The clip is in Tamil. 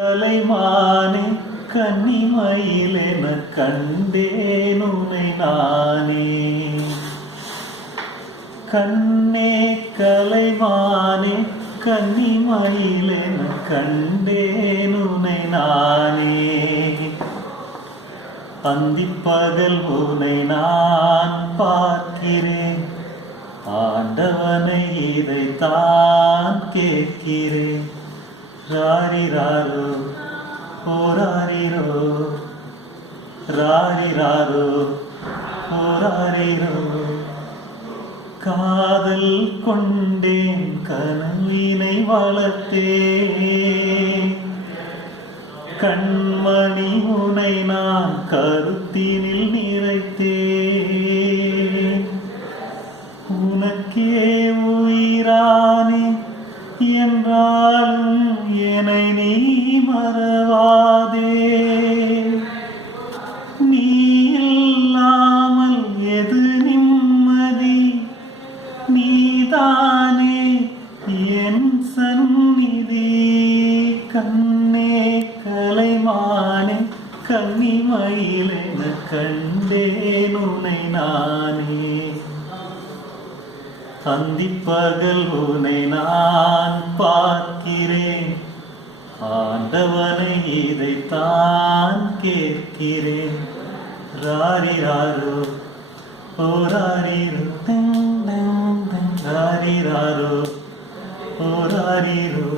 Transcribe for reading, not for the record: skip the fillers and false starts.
கலைமானே கன்னிமயிலென கண்டேன் உனை நானே. கண்ணே கலைமானே கன்னிமயிலென கண்டேன் உனை நானே. அந்திப்பகல் உனை நான் பார்க்கிறேன், ஆண்டவனை இதைத்தான் கேட்கிறேன். ராரிராரோ ஓராரிரோ, ராரிராரோ ஓராரிரோ. காதல் கொண்டேன் கனவினை வளர்த்தேன், கண்மணி உனை நான் கருத்தினில் நிறைத்தேன். உனக்கே உயிரானே என்றாலும் என்னை நீ மறவாதே. நீ இல்லாமல் எது நிம்மதி, நீதானே என் சந்நிதி. கண்ணே கலைமானே கன்னிமயிலென கண்டேன் உனை நானே. அந்திப்பகல் உனை நான் பார்க்கிறேன், ஆண்டவனை இதைத்தான் கேட்கிறேன். ராரிராரோ ஓராரிரோ, ராரிராரோ ஓராரிரோ.